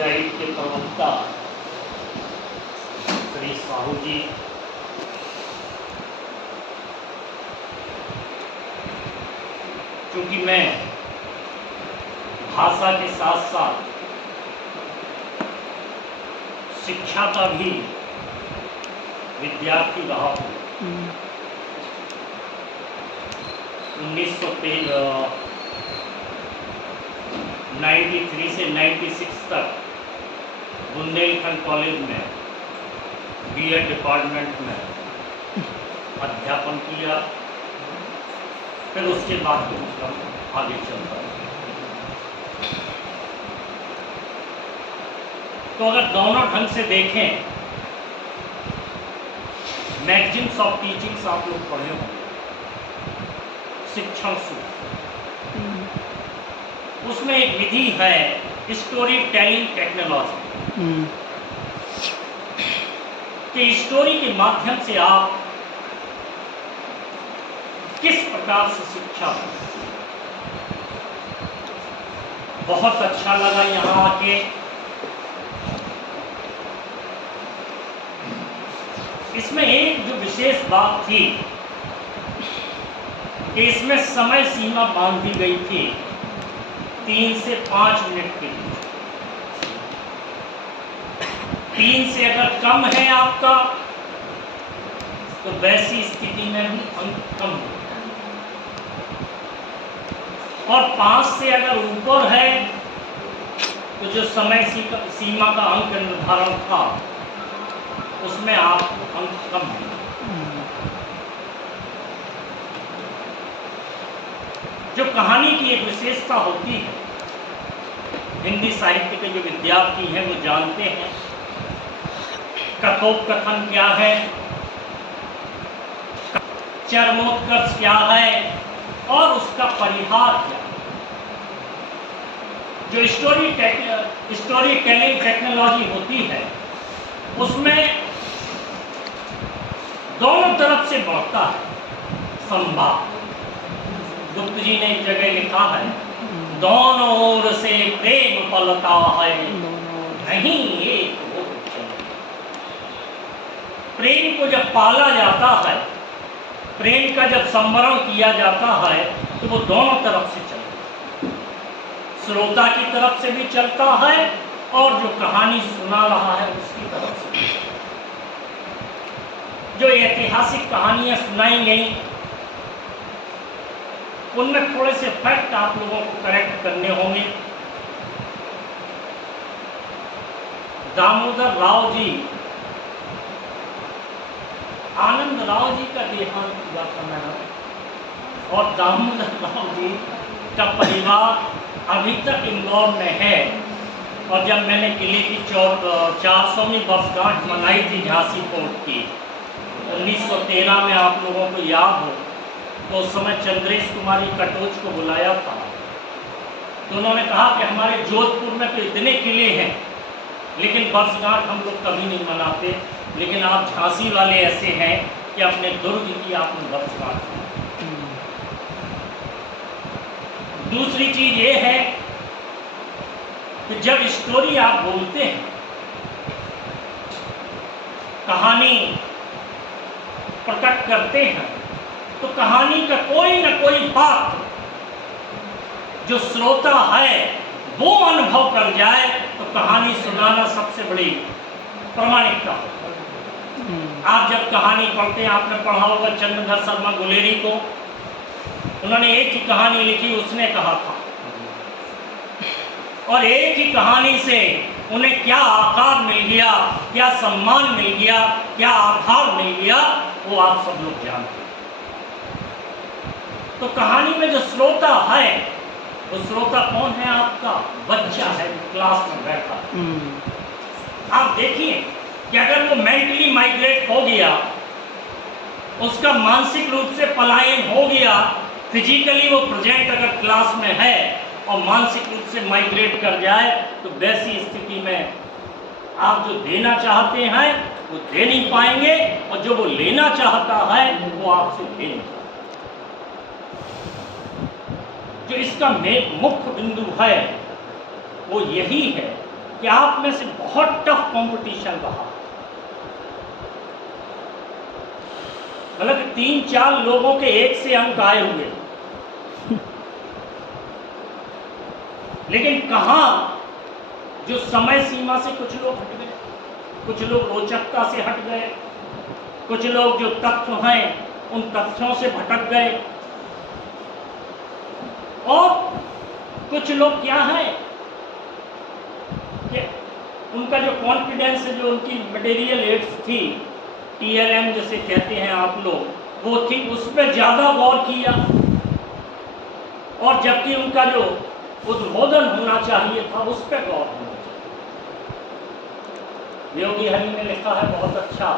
Diet के प्रवक्ता श्री साहू जी, क्योंकि मैं भाषा के साथ साथ शिक्षा का भी विद्यार्थी रहा हूँ। 1993 से 96 तक बुंदेलखंड कॉलेज में बीएड डिपार्टमेंट में अध्यापन किया। फिर उसके बाद तो आगे चलता है। तो अगर दोनों ढंग से देखें, मैगजीन्स ऑफ टीचिंग्स आप लोग पढ़े होंगे, शिक्षण सूत्र, उसमें एक विधि है स्टोरी टेलिंग टेक्नोलॉजी, कि स्टोरी के माध्यम से आप किस प्रकार से शिक्षा। बहुत अच्छा लगा यहाँ आके। इसमें एक जो विशेष बात थी कि इसमें समय सीमा बांधी गई थी 3 से 5 मिनट के लिए। 3 से अगर कम है आपका तो वैसी स्थिति में भी अंक कम हो, और 5 से अगर ऊपर है तो जो समय सीमा का अंक निर्धारण था उसमें आपको अंक कम है। जो कहानी की एक विशेषता होती है, हिंदी साहित्य के जो विद्यार्थी हैं वो जानते हैं कथोपकथन क्या है, चरमोत्कर्ष क्या है और उसका परिहार क्या है। जो स्टोरी टेलिंग टेक्नोलॉजी होती है उसमें दोनों तरफ से बढ़ता है संवाद। गुप्त जी ने एक जगह लिखा है, दोनों ओर से प्रेम पलता है, नहीं एक ओर चले। प्रेम को जब पाला जाता है, प्रेम का जब संवरण किया जाता है तो वो दोनों तरफ से चलता है। श्रोता की तरफ से भी चलता है और जो कहानी सुना रहा है उसकी तरफ से। जो ऐतिहासिक कहानियां सुनाई गई उनमें थोड़े से फैक्ट आप लोगों को करेक्ट करने होंगे। दामोदर राव जी, आनंद राव जी का देहांत हुआ था मैंने, और दामोदर राव जी का परिवार अभी तक इंदौर में है। और जब मैंने किले की 400वीं वर्षगांठ मनाई थी झांसी फोर्ट की 1913 में, आप लोगों को याद हो तो उस समय चंद्रेश कुमारी कटोच को बुलाया था। तो उन्होंने कहा कि हमारे जोधपुर में तो इतने किले हैं लेकिन वर्षगांठ हम लोग कभी नहीं मनाते, लेकिन आप झांसी वाले ऐसे हैं कि अपने दुर्ग की आपने वर्षगांठ। दूसरी चीज ये है कि जब स्टोरी आप बोलते हैं, कहानी प्रकट करते हैं, तो कहानी का कोई न कोई बात जो श्रोता है वो अनुभव कर जाए तो कहानी सुनाना सबसे बड़ी प्रामाणिकता है। आप जब कहानी पढ़ते हैं, आपने पढ़ा होगा चंद्रधर शर्मा गुलेरी को, उन्होंने एक ही कहानी लिखी, उसने कहा था, और एक ही कहानी से उन्हें क्या आकार मिल गया, क्या सम्मान मिल गया, क्या आधार मिल गया, वो आप सब लोग जानते हैं। तो कहानी में जो श्रोता है, वो श्रोता कौन है? आपका बच्चा है, क्लास में बैठा। आप देखिए कि अगर वो मेंटली माइग्रेट हो गया, उसका मानसिक रूप से पलायन हो गया, फिजिकली वो प्रेजेंट अगर क्लास में है और मानसिक रूप से माइग्रेट कर जाए, तो वैसी स्थिति में आप जो देना चाहते हैं वो दे नहीं पाएंगे, और जो वो लेना चाहता है वो आपसे ले नहीं पाएंगे। जो इसका मुख्य बिंदु है वो यही है कि आप में से बहुत टफ कंपटीशन रहा, मतलब 3-4 लोगों के एक से अंक आए हुए, लेकिन कहाँ जो समय सीमा से कुछ लोग हट गए, कुछ लोग रोचकता से हट गए, कुछ लोग जो तत्व हैं उन तथ्यों से भटक गए, और कुछ लोग क्या है कि उनका जो कॉन्फिडेंस है, जो उनकी मटेरियल एड्स थी, TLM जैसे कहते हैं आप लोग, वो थी, उस पर ज़्यादा गौर किया, और जबकि उनका जो उद्बोधन होना चाहिए था उस पर गौर होना चाहिए। योगी हरि ने लिखा है बहुत अच्छा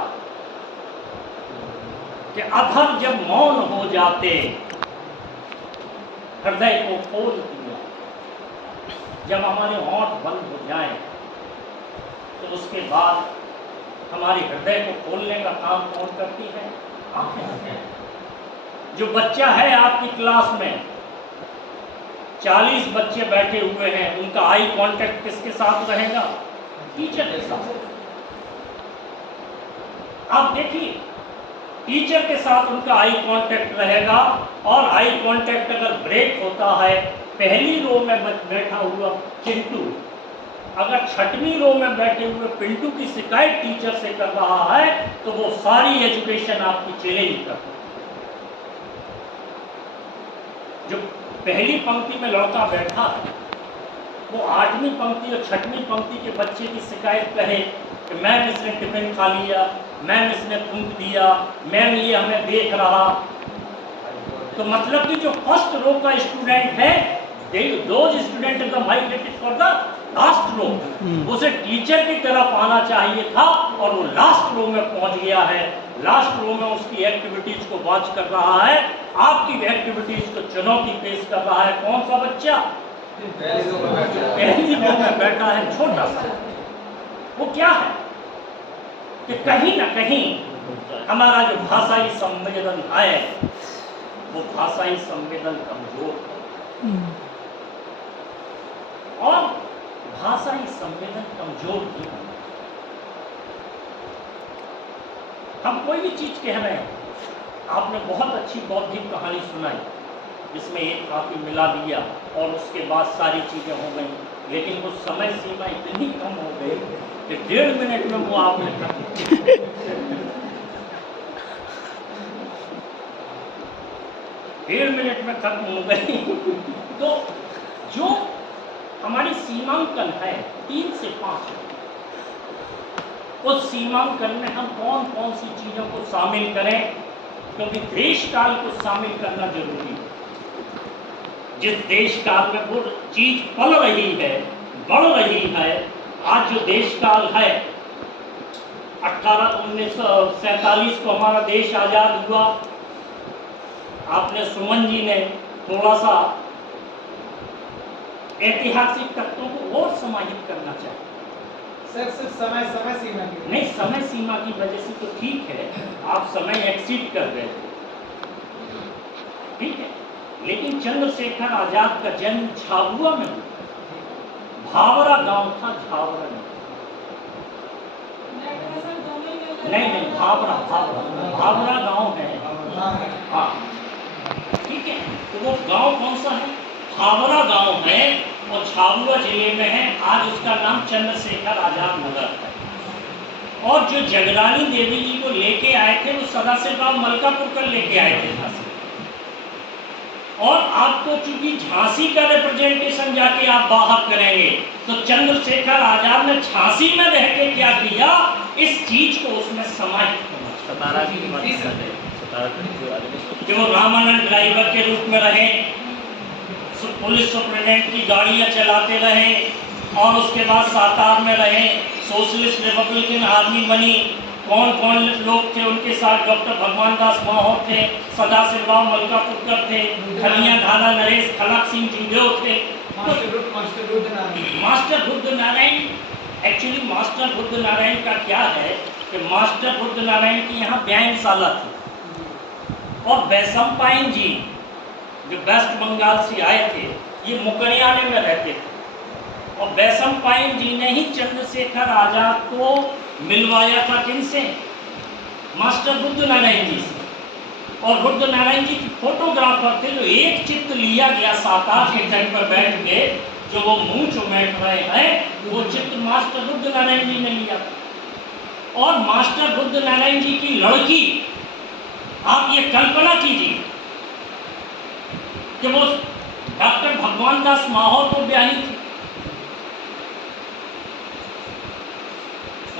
कि अधर जब मौन हो जाते हृदय को खोल दिया, जब हमारे होंठ बंद हो जाएं तो उसके बाद हमारे हृदय को खोलने का काम कौन करती है? आंखें। जो बच्चा है आपकी क्लास में, 40 बच्चे बैठे हुए हैं, उनका आई कांटेक्ट किसके साथ रहेगा? टीचर के साथ। आप देखिए, टीचर के साथ उनका आई कांटेक्ट रहेगा, और आई कांटेक्ट अगर ब्रेक होता है, पहली रो में बैठा हुआ चिंटू अगर 6वीं रो में बैठे हुए पिंटू की शिकायत टीचर से कर रहा है, तो वो सारी एजुकेशन आपकी चैलेंज करता है। जो पहली पंक्ति में लड़का बैठा है, वो 8वीं पंक्ति और 6वीं पंक्ति के बच्चे की शिकायत कहे कि मैम इसने टिफिन खा लिया, मैम इसने थूक दिया, मैम ये हमें देख रहा, तो मतलब कि जो फर्स्ट रो का स्टूडेंट है, दोज स्टूडेंट एकदम migrated for the last row, उसे टीचर की तरफ आना चाहिए था, और वो लास्ट रो में पहुंच गया है। लास्ट रो में उसकी एक्टिविटीज को वॉच कर रहा है, आपकी एक्टिविटीज को चुनौती पेश कर रहा है। कौन सा बच्चा? पहली रो में बैठा है, छोटा सा। वो क्या है कि कहीं ना कहीं हमारा जो भाषाई संवेदन है, वो भाषाई संवेदन कमजोर है, और भाषाई संवेदन कमजोर ही है। हम कोई भी चीज कह रहे हैं, आपने बहुत अच्छी बौद्धिक कहानी सुनाई, जिसमें एक काफी मिला दिया और उसके बाद सारी चीजें हो गई, लेकिन वो समय सीमा इतनी कम हो गई कि 1.5 मिनट में वो आपने कर 1.5 मिनट में खत्म हो गई। तो जो हमारी सीमांकन है 3 से 5, उस सीमांकन में हम कौन कौन सी चीजों को शामिल करें, क्योंकि देश काल को शामिल करना जरूरी है। जिस देश काल में वो चीज पल रही है, बढ़ रही है, आज जो देश काल है, 1947 को हमारा देश आजाद हुआ। आपने सुमन जी ने थोड़ा सा ऐतिहासिक तत्वों को और समाहित करना चाहिए। सर सिर्फ समय सीमा की नहीं, समय सीमा की वजह से तो ठीक है, आप समय एक्सीड कर रहे थे, ठीक है, लेकिन चंद्रशेखर आजाद का जन्म झाबुआ में हुआ। भावरा गांव था, झाबुआ में। नहीं, भावरा गांव है। हाँ, ठीक है, तो वो गांव कौन सा है? भावरा गांव है, और झाबुआ जिले में है। आज उसका नाम चंद्रशेखर आजाद नगर है। और जो जगरानी देवी जी को लेके आए थे, वो सदाशिवराव मलकापुर कर लेके आए थे झांसी। और आपको चूंकि झांसी का रिप्रेजेंटेशन जाके आप बाहर करेंगे, तो चंद्रशेखर आजाद ने झांसी में रह के क्या किया, इस चीज को उसमें समाहित होना, कि वो रामानंद ड्राइवर के रूप में रहे, पुलिस सुप्रिटेंडेंट की गाड़ियां चलाते रहे, और उसके बाद सातार में रहे, सोशलिस्ट रिपब्लिकन आर्मी बनी। कौन कौन लोग थे उनके साथ? डॉक्टर भगवान दास माहौर थे, सदाशिवराव मलकापुरकर थे, खलिया धारा नरेश खलक सिंह जूदेव थे, master Buddha Narayan. Actually master Buddha Narayan का क्या है कि मास्टर बुद्ध नारायण की यहाँ व्यायामशाला थी, और बैशंपायन जी जो वेस्ट बंगाल से आए थे, ये मुकरियाने में रहते थे, और बैशंपायन जी ने ही चंद्रशेखर आजाद को मिलवाया था किनसे? मास्टर बुद्ध नारायण जी से। और बुद्ध नारायण जी फोटोग्राफर थे, जो एक चित्र लिया गया साकार के तट पर बैठ के, जो वो मुंह चुमेट रहे हैं, वो चित्र मास्टर बुद्ध नारायण जी ने लिया था। और मास्टर बुद्ध नारायण जी की लड़की, आप ये कल्पना कीजिए कि वो डॉक्टर भगवान दास माहौर को ब्याही थी।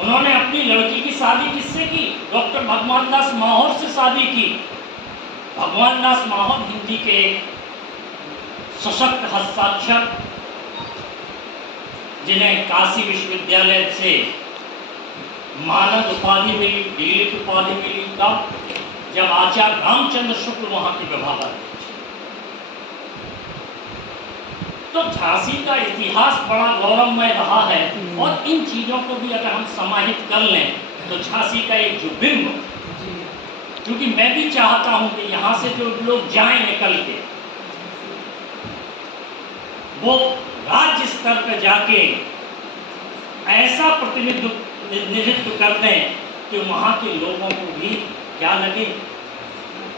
उन्होंने अपनी लड़की की शादी किससे की? डॉक्टर भगवान दास माहौर से शादी की। भगवान दास माहौर हिंदी के एक सशक्त हस्ताक्षर, जिन्हें काशी विश्वविद्यालय से मानद उपाधि मिली, डीलिट उपाधि मिली, तब जब आचार्य रामचंद्र शुक्ल वहां के विभाग। तो झांसी का इतिहास बड़ा गौरवमय रहा है, और इन चीजों को भी अगर हम समाहित कर लें तो झांसी का एक जो बिंब, क्योंकि मैं भी चाहता हूं कि यहाँ से जो लोग जाएं निकल के, वो राज्य स्तर पर जाके ऐसा प्रतिनिधित्व कर दें कि वहाँ के लोगों को भी क्या लगे,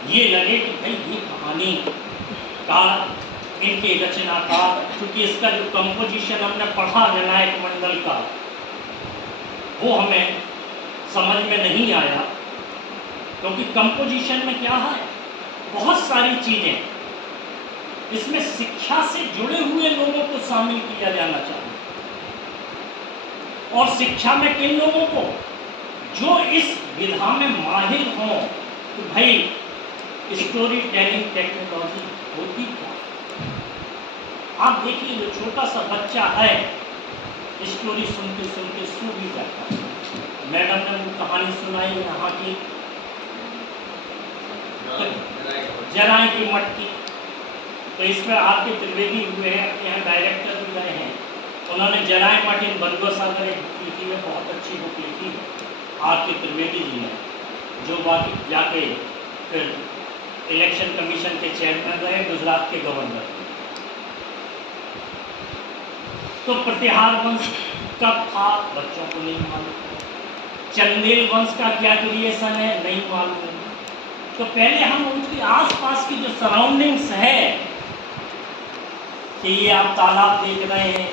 ये लगे कि भाई ये कहानी का इनके रचनाकार, क्योंकि इसका जो कंपोजिशन हमने पढ़ा निर्णायक मंडल का, वो हमें समझ में नहीं आया, क्योंकि कंपोजिशन में क्या है, बहुत सारी चीज़ें, इसमें शिक्षा से जुड़े हुए लोगों को शामिल किया जाना चाहिए। और शिक्षा में किन लोगों को? जो इस विधा में माहिर हों कि भाई स्टोरी टेलिंग टेक्नोलॉजी होती क्या। आप देखिए, जो छोटा सा बच्चा है स्टोरी सुनते सुनते सो भी जाता है। मैडम ने वो कहानी सुनाई यहाँ की जराई की मटकी, तो इसमें आपके त्रिवेदी हुए हैं, अपने यहाँ डायरेक्टर भी गए हैं। उन्होंने जराई मट इन बंदोसागर एक लिखी है, बहुत अच्छी बुक लिखी है आपके त्रिवेदी जी ने, जो बाकी जाके फिर इलेक्शन कमीशन के चेयरमैन रहे, गुजरात के गवर्नर। तो प्रतिहार वंश कब था बच्चों को नहीं मालूम, चंदेल वंश का क्या क्रिएशन है नहीं मालूम। तो पहले हम उनकी आसपास की जो सराउंडिंग्स है, कि ये आप तालाब देख रहे हैं,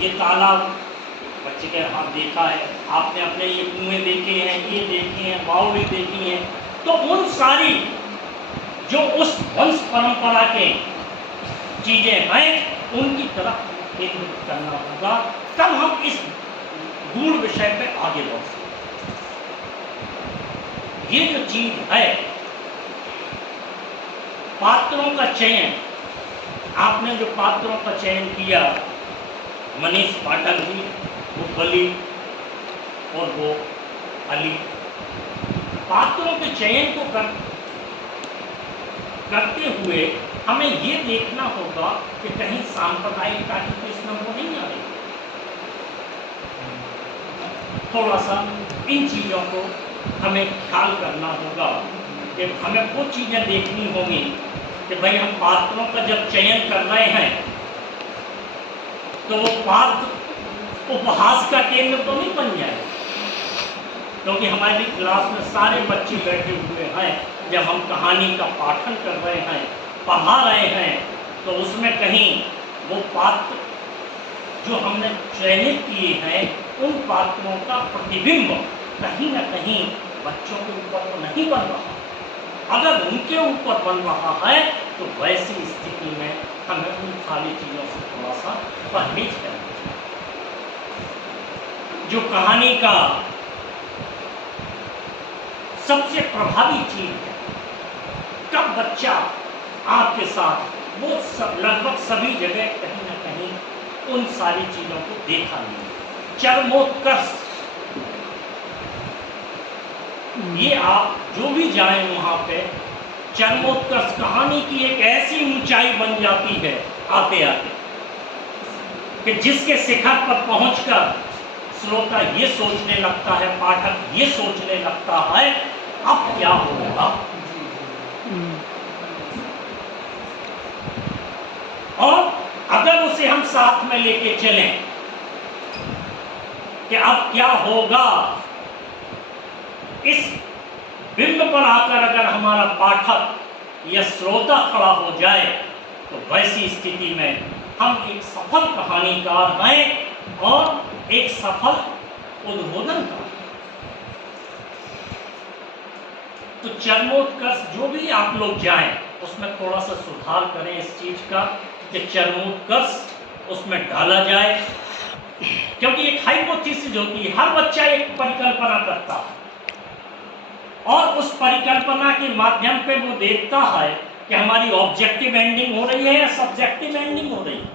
ये तालाब बच्चे के आप देखा है, आपने अपने ये कुएं देखे हैं, ये देखे हैं, बावड़ी देखी हैं, तो उन सारी जो उस वंश परंपरा के चीजें हैं उनकी तरफ केंद्रित करना होगा, तब हम इस गूढ़ विषय पे आगे बढ़ सकते। ये जो चीज है पात्रों का चयन, आपने जो पात्रों का चयन किया मनीष पाठक जी, वो बली और वो अली, पात्रों के चयन को करते हुए हमें ये देखना होगा कि कहीं सांप्रदायिकता की तो इसमें वो नहीं आ रही। थोड़ा सा इन चीज़ों को हमें ख्याल करना होगा कि हमें वो चीज़ें देखनी होंगी कि भाई हम पात्रों का जब चयन कर रहे हैं तो वो पात्र उपहास का केंद्र तो नहीं बन जाए, क्योंकि हमारी क्लास में सारे बच्चे बैठे हुए हैं, जब हम कहानी का पाठन कर रहे हैं, पढ़ा रहे हैं, तो उसमें कहीं वो पात्र जो हमने चयनित किए हैं उन पात्रों का प्रतिबिंब कहीं ना कहीं बच्चों के ऊपर तो नहीं बन रहा। अगर उनके ऊपर बन रहा है तो वैसी स्थिति में हमें उन सारी चीज़ों से थोड़ा सा परहेज करना चाहिए। जो कहानी का सबसे प्रभावी चीज है, कब बच्चा आपके साथ, वो सब लगभग सभी जगह कहीं ना कहीं उन सारी चीजों को देखा नहीं। चरमोत्कर्ष, ये आप जो भी जाएं वहां पे, चरमोत्कर्ष कहानी की एक ऐसी ऊंचाई बन जाती है आते आते कि जिसके शिखर पर पहुंचकर श्रोता ये सोचने लगता है, पाठक ये सोचने लगता है अब क्या होगा। और अगर उसे हम साथ में लेके चलें कि अब क्या होगा, इस बिंब पर आकर अगर हमारा पाठक या श्रोता खड़ा हो जाए, तो वैसी स्थिति में हम एक सफल कहानीकार हैं और एक सफल उद्बोधनकार। तो चरमोत्कर्ष जो भी आप लोग जाएं, उसमें थोड़ा सा सुधार करें इस चीज का कि चरमोत्कर्ष उसमें डाला जाए, क्योंकि एक हाइपोथेसिस होती है, हर बच्चा एक परिकल्पना करता है और उस परिकल्पना के माध्यम पे वो देखता है कि हमारी ऑब्जेक्टिव एंडिंग हो रही है या सब्जेक्टिव एंडिंग हो रही है,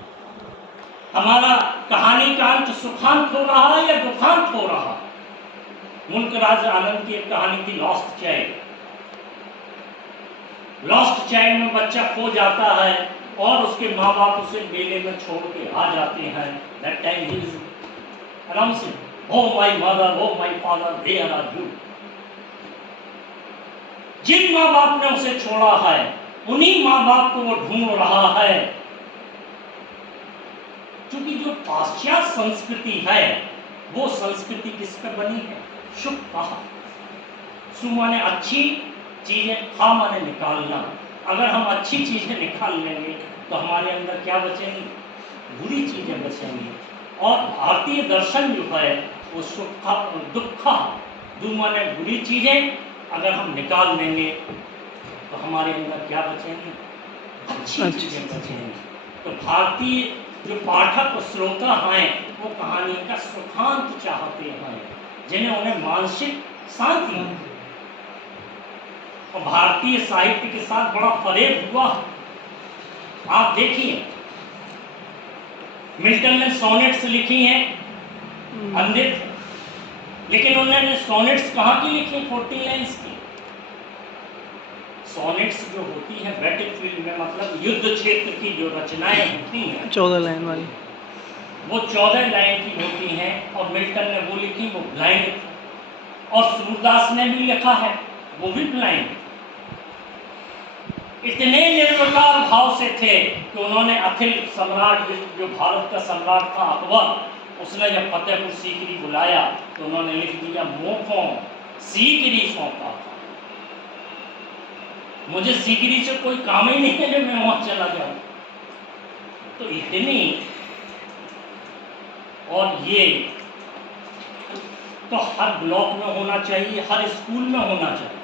हमारा कहानी का अंत सुखांत हो रहा है या दुखांत हो रहा है। मुल्कराज आनंद की एक कहानी थी लॉस्ट चाइल्ड। लॉस्ट चाइल्ड में बच्चा खो जाता है और उसके माँ बाप उसे मेले में छोड़ के आ जाते हैं। That time he is announcing, "Oh my mother, oh my father, where are you?" जिन माँ बाप ने उसे छोड़ा है, उन्हीं माँ बाप को वो ढूंढ रहा है। क्योंकि जो पाश्चात्य संस्कृति है, वो संस्कृति किस पर बनी है? शुभ कहा। सु माने अच्छी चीजें, खा माने निकालना। अगर हम अच्छी चीजें निकाल लेंगे तो हमारे अंदर क्या बचेंगी? बुरी चीजें बचेंगी। और भारतीय दर्शन जो है वो सुख दुख, दु माने बुरी चीजें अगर हम निकाल लेंगे तो हमारे अंदर क्या बचेंगे? अच्छी चीजें बचेंगी। तो भारतीय जो पाठक और श्रोता हैं, वो कहानी का सुखांत चाहते हैं, जिन्हें उन्हें मानसिक शांति। और भारतीय साहित्य के साथ बड़ा फरेब हुआ। आप देखिए, मिल्टन ने सोनेट्स लिखी हैं, अंधित, लेकिन उन्होंने सोनेट्स कहाँ की लिखी? 14 लाइन्स की। सोनेट्स जो होती है बैटलफील्ड में, मतलब युद्ध क्षेत्र की जो रचनाएं होती हैं, 14 लाइन वाली, वो 14 लाइन की होती हैं। और मिल्टन ने वो लिखी, वो ब्लाइंड। और सूरदास ने भी लिखा है, वो भी ब्लाइंड। इतने निर्विकार भाव से थे कि उन्होंने अखिल सम्राट, जो भारत का सम्राट था अकबर, उसने जब फतेहपुर सीकरी बुलाया तो उन्होंने लिख दिया, मोखों सीकरी सौंपा था। मुझे सीकरी से कोई काम ही नहीं है जब मैं वहां चला जाऊं। तो इतनी, और ये तो हर ब्लॉक में होना चाहिए, हर स्कूल में होना चाहिए,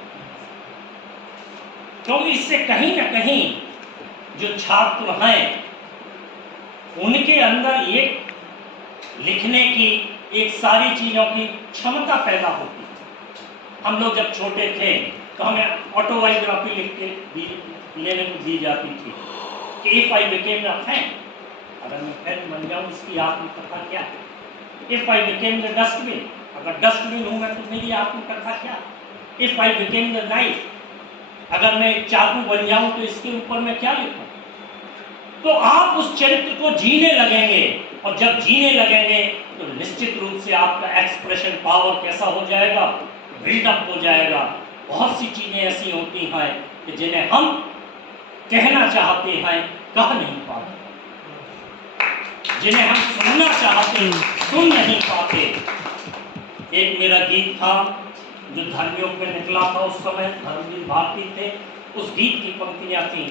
क्योंकि इससे कहीं ना कहीं जो छात्र हैं उनके अंदर एक लिखने की, एक सारी चीज़ों की क्षमता पैदा होती है। हम लोग जब छोटे थे तो हमें ऑटोबायोग्राफी लिख के लेने को दी जाती थी कि if I became a fan, अगर मैं फैन बन जाऊँ, इसकी आत्मकथा क्या है? If I became the dustbin, अगर डस्टबिन हूँ मैं तो मेरी आत्मकथा क्या? If I became the knife, अगर मैं एक चाकू बन जाऊं तो इसके ऊपर मैं क्या लिखूं? तो आप उस चरित्र को जीने लगेंगे, और जब जीने लगेंगे तो निश्चित रूप से आपका एक्सप्रेशन पावर कैसा हो जाएगा? बिल्डअप हो जाएगा। बहुत सी चीजें ऐसी होती हैं कि जिन्हें हम कहना चाहते हैं, कह नहीं पाते, जिन्हें हम सुनना चाहते, सुन नहीं पाते। एक मेरा गीत था जो धर्मयोग में निकला था, उस समय धर्मवीर भारती थे। उस गीत की पंक्तियां थी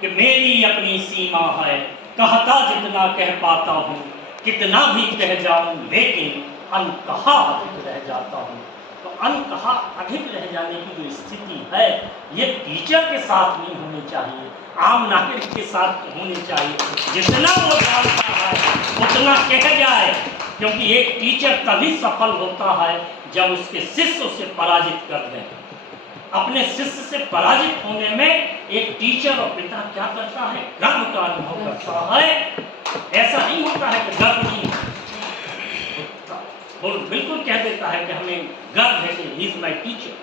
कि मेरी अपनी सीमा है, कहता जितना कह पाता हूँ, कितना भी कह जाऊं लेकिन अनकहा अधिक रह जाता हूँ। तो अनकहा अधिक रह जाने की जो स्थिति है, ये टीचर के साथ नहीं होनी चाहिए, आम नागरिक के साथ होनी चाहिए। जितना वो जानता है उतना कह जाए, क्योंकि एक टीचर तभी सफल होता है जब उसके शिष्य उसे पराजित कर दें। अपने शिष्य से पराजित होने में एक टीचर और पिता क्या करता है? गर्व का अनुभव करता है। ऐसा नहीं होता है कि गर्व नहीं, और बिल्कुल कह देता है कि हमें गर्व है कि ही इज माय टीचर।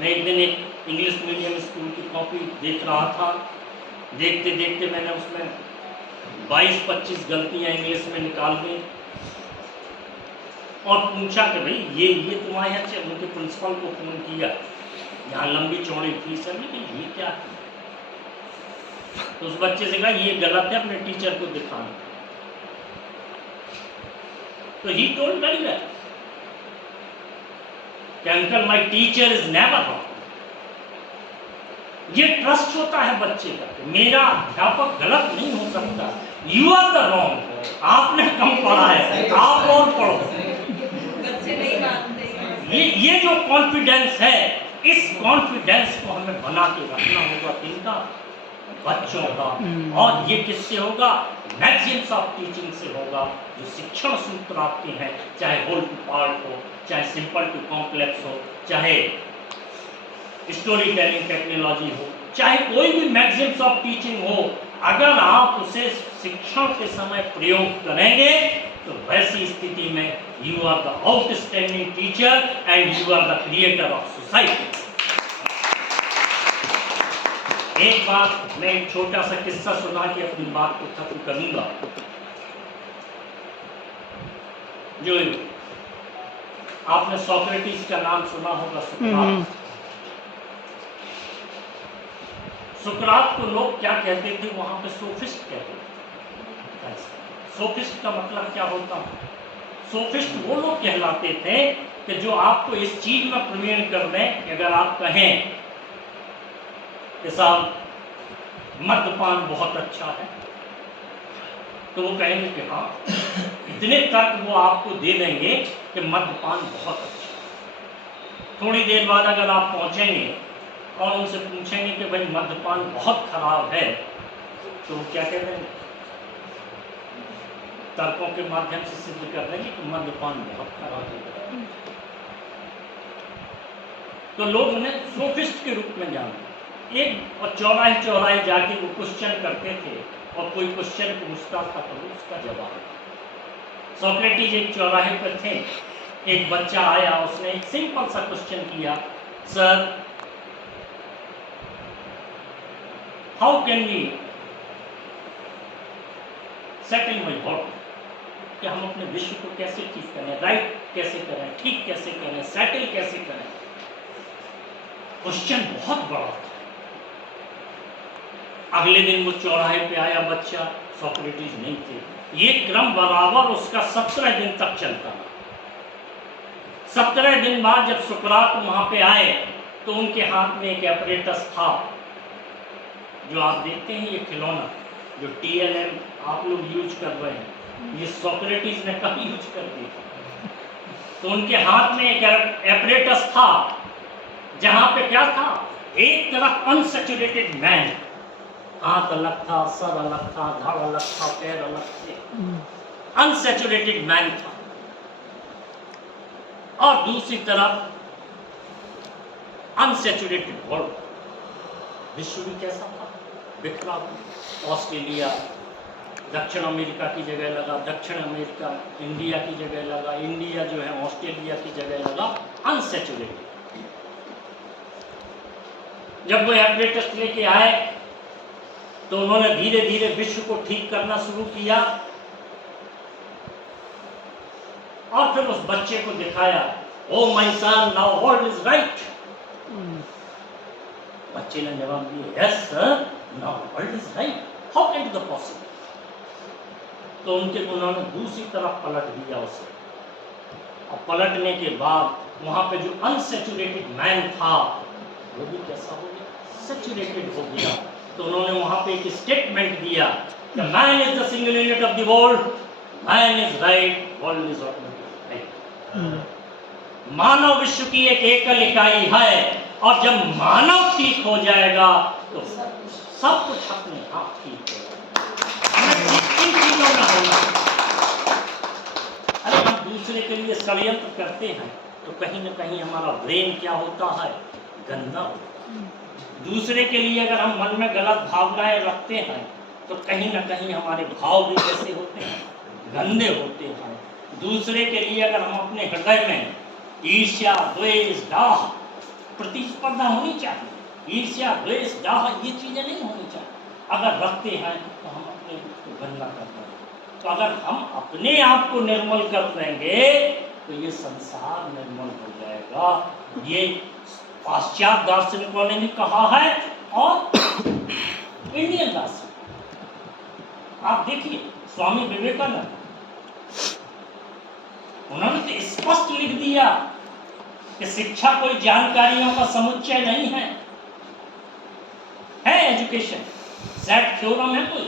मैं एक दिन एक इंग्लिश मीडियम स्कूल की कॉपी देख रहा था, देखते देखते मैंने उसमें 22-25 गलतियां इंग्लिश में निकाल दी और पूछा कि भाई ये तुम्हारे यहाँ से, उनके प्रिंसिपल को फ़ोन किया, यहाँ लंबी चौड़ी फीस है, लेकिन ये क्या है? तो उस बच्चे से कहा ये गलत है, अपने टीचर को दिखाना। तो ही टोल्ड वेरी वेल कि uncle my teacher is never wrong. ये ट्रस्ट होता है बच्चे का, मेरा अध्यापक गलत नहीं हो सकता। यू आर द रॉन्ग, आपने कम पढ़ा है, आप और पढ़ो। बच्चे नहीं मानते। ये जो कॉन्फिडेंस है, इस कॉन्फिडेंस को हमें बना के रखना होगा इनका बच्चों का। और ये किससे होगा? मैक्सिम्स ऑफ टीचिंग से होगा। जो शिक्षण सूत्र आपके हैं, चाहे होल टू पार्ट हो, चाहे सिंपल टू कॉम्प्लेक्स हो, चाहे स्टोरी टेलिंग टेक्नोलॉजी हो, चाहे कोई भी मैक्सिम्स ऑफ टीचिंग हो, अगर आप उसे शिक्षण के समय प्रयोग करेंगे तो वैसी स्थिति में you are the outstanding teacher and you are the creator of society. एक बार मैं एक छोटा सा किस्सा सुना के अपनी बात को खत्म करूंगा। जो आपने सोक्रेटिस का नाम सुना होगा, सुकरात। सुकरात को लोग क्या कहते थे? वहां पे सोफिस्ट कहते थे। सोफिस्ट का मतलब क्या होता है? सोफिस्ट वो लोग कहलाते थे कि जो आपको इस चीज में प्रवीण कर दें कि अगर आप कहें कि साहब मद्यपान बहुत अच्छा है, तो वो कहेंगे कि हाँ, इतने तर्क वो आपको दे देंगे कि मद्यपान बहुत अच्छा है। थोड़ी देर बाद अगर आप पहुंचेंगे और उनसे पूछेंगे कि भाई मद्यपान बहुत खराब है, तो वो क्या कह देंगे? तर्कों के माध्यम से सिद्ध कर देंगे कि मद्यपान बहुत खराब है। तो लोग उन्हें सोफिस्ट के रूप में जानते। एक और चौराहे चौराहे जाके वो क्वेश्चन करते थे, और कोई क्वेश्चन पूछता था तो उसका जवाब। सोक्रेटिस एक चौराहे पर थे, एक बच्चा आया, उसने एक सिंपल सा क्वेश्चन किया, sir how can we settle my what, कि हम अपने विश्व को कैसे ठीक करें, राइट कैसे करें, ठीक कैसे करें, सेटल कैसे करें। क्वेश्चन बहुत बड़ा था। अगले दिन वो चौराहे पे आया बच्चा, सोक्रेटिस नहीं थे। ये क्रम बराबर उसका 17 दिन तक चलता रहा। 17 दिन बाद जब सुकरात वहां पे आए तो उनके हाथ में एक एपरेटस था, जो आप देखते हैं ये खिलौना, जो TLM आप लोग यूज कर रहे हैं, ये सोक्रेटिस ने कभी यूज कर दिया। तो उनके हाथ में एक एपरेटस था, जहां पे क्या था? एक तरफ अनसैचुरेटेड मैन, हाथ अलग था, सर अलग था, धड़ अलग था, पैर अलग थे, अनसैचुरेटेड मैन था। और दूसरी तरफ अनसैचुरेटेड वर्ल्ड, विश्व भी कैसा था? बिखरा हुआ। ऑस्ट्रेलिया दक्षिण अमेरिका की जगह लगा, दक्षिण अमेरिका इंडिया की जगह लगा, इंडिया जो है ऑस्ट्रेलिया की जगह लगा, अनसैचुरेटेड। जब वो एपरेटस लेके आए तो उन्होंने धीरे धीरे विश्व को ठीक करना शुरू किया, और फिर उस बच्चे को दिखाया, oh my son, now world is right. बच्चे ने जवाब दिया, yes sir, now world is right, how can the possible. तो उन्होंने दूसरी तरफ पलट दिया उसे, और पलटने के बाद वहां पे जो अनसैचुरेटेड मैन था वो भी कैसा हो गया? सैचुरेटेड हो गया। तो उन्होंने वहां पे एक स्टेटमेंट दिया, man is the single unit of the world, man is right, world is right. मानव विश्व की एक एकल इकाई है, और जब मानव ठीक हो जाएगा तो सब कुछ अपने आप ठीक हो जाएगा। हमें इन चीजों में होना। अरे हम दूसरे के लिए षड्यंत्र करते हैं तो कहीं ना कहीं हमारा ब्रेन क्या होता है? गंदा होता है। दूसरे के लिए अगर हम मन में गलत भावनाएं रखते हैं तो कहीं ना कहीं हमारे भाव भी कैसे होते हैं? गंदे होते हैं। दूसरे के लिए अगर हम अपने हृदय में ईर्ष्या, द्वेष, डाह, प्रतिस्पर्धा होनी चाहिए। ईर्ष्या, द्वेष, डाह ये चीजें नहीं होनी चाहिए। अगर रखते हैं तो हम अपने को गंदा करते हैं। तो अगर हम अपने आप को निर्मल कर देंगे तो ये संसार निर्मल हो जाएगा। ये पाश्चात्य दार्शनिकों ने भी कहा है, और इंडियन राष्ट्र। आप देखिए स्वामी विवेकानंद, उन्होंने तो स्पष्ट लिख दिया कि शिक्षा कोई जानकारियों का समुच्चय नहीं है। एजुकेशन सेट थ्योरम है, कोई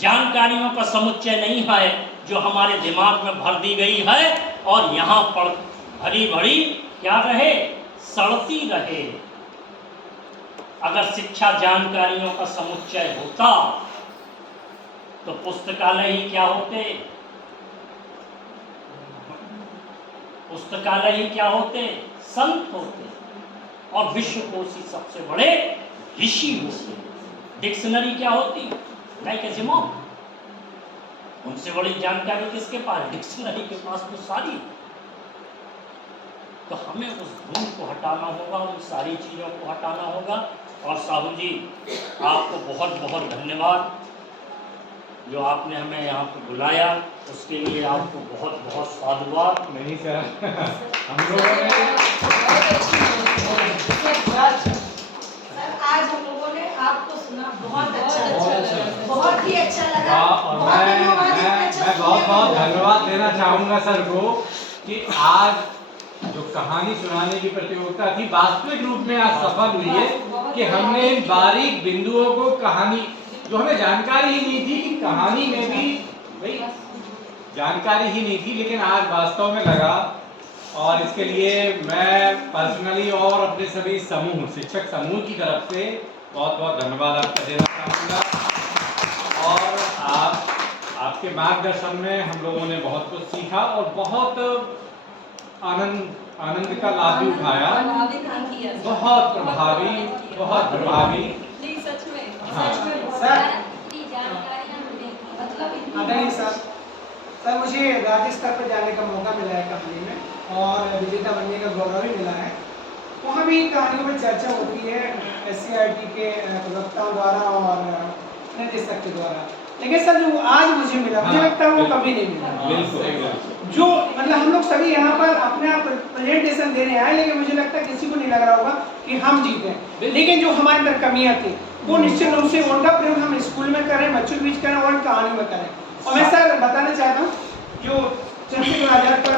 जानकारियों का समुच्चय नहीं है जो हमारे दिमाग में भर दी गई है और यहाँ पर भरी भरी क्या रहे, सड़ती रहे। अगर शिक्षा जानकारियों का समुच्चय होता तो पुस्तकालय ही क्या होते, पुस्तकालय ही क्या होते, संत होते और विश्वकोशी सबसे बड़े ऋषि होते। डिक्शनरी क्या होती, लाइक ए जिमो, उनसे बड़ी जानकारी किसके पास, डिक्शनरी के पास तो सारी। तो हमें उस धुन को हटाना होगा, उन सारी चीज़ों को हटाना होगा। और साहू जी आपको बहुत बहुत धन्यवाद जो आपने हमें यहाँ पर बुलाया, उसके लिए आपको बहुत बहुत साधुवाद। नहीं सर, हम लोगों ने सर आज हम लोगों ने आपको सुना, बहुत अच्छा अच्छा लगा, बहुत ही अच्छा लगा। और मैं बहुत बहुत धन्यवाद देना चाहूँगा सर को कि आज जो कहानी सुनाने की प्रतियोगिता थी वास्तविक रूप में आज सफल हुई है कि हमने इन बारीक बिंदुओं को, कहानी जो हमें जानकारी ही नहीं थी कि कहानी में भी भाई जानकारी ही नहीं थी, लेकिन आज वास्तव में लगा। और इसके लिए मैं पर्सनली और अपने सभी समूह, शिक्षक समूह की तरफ से बहुत बहुत धन्यवाद आपका देना चाहूँगा। और आपके मार्गदर्शन में हम लोगों ने बहुत कुछ सीखा और बहुत आनंद का लाभ भी उठाया। बहुत प्रभावी, बहुत प्रभावी। सच में हाँ। सर मतलब आदरणीय सर, मुझे राज्य स्तर पर जाने का मौका मिला है कहानी में और विजेता बनने का गौरव भी मिला है। वहाँ भी कहानियों पर चर्चा होती है SCRT के प्रवक्ताओं द्वारा और निदेशक के द्वारा, लेकिन सर जो आज मुझे मिला, मुझे लगता है वो कभी नहीं मिला। बिल्कुल जो मतलब हम लोग सभी यहाँ पर अपना प्रेजेंटेशन देने आए, लेकिन मुझे लगता है किसी को नहीं लग रहा होगा कि हम जीते। लेकिन जो हमारे अंदर कमियाँ थी वो निश्चित रूप से उनका प्रयोग हम स्कूल में करें, बच्चों के बीच करें और कहानी में करें। और मैं सर बताना चाहता हूँ जो चंद्रशेखर आजाद पर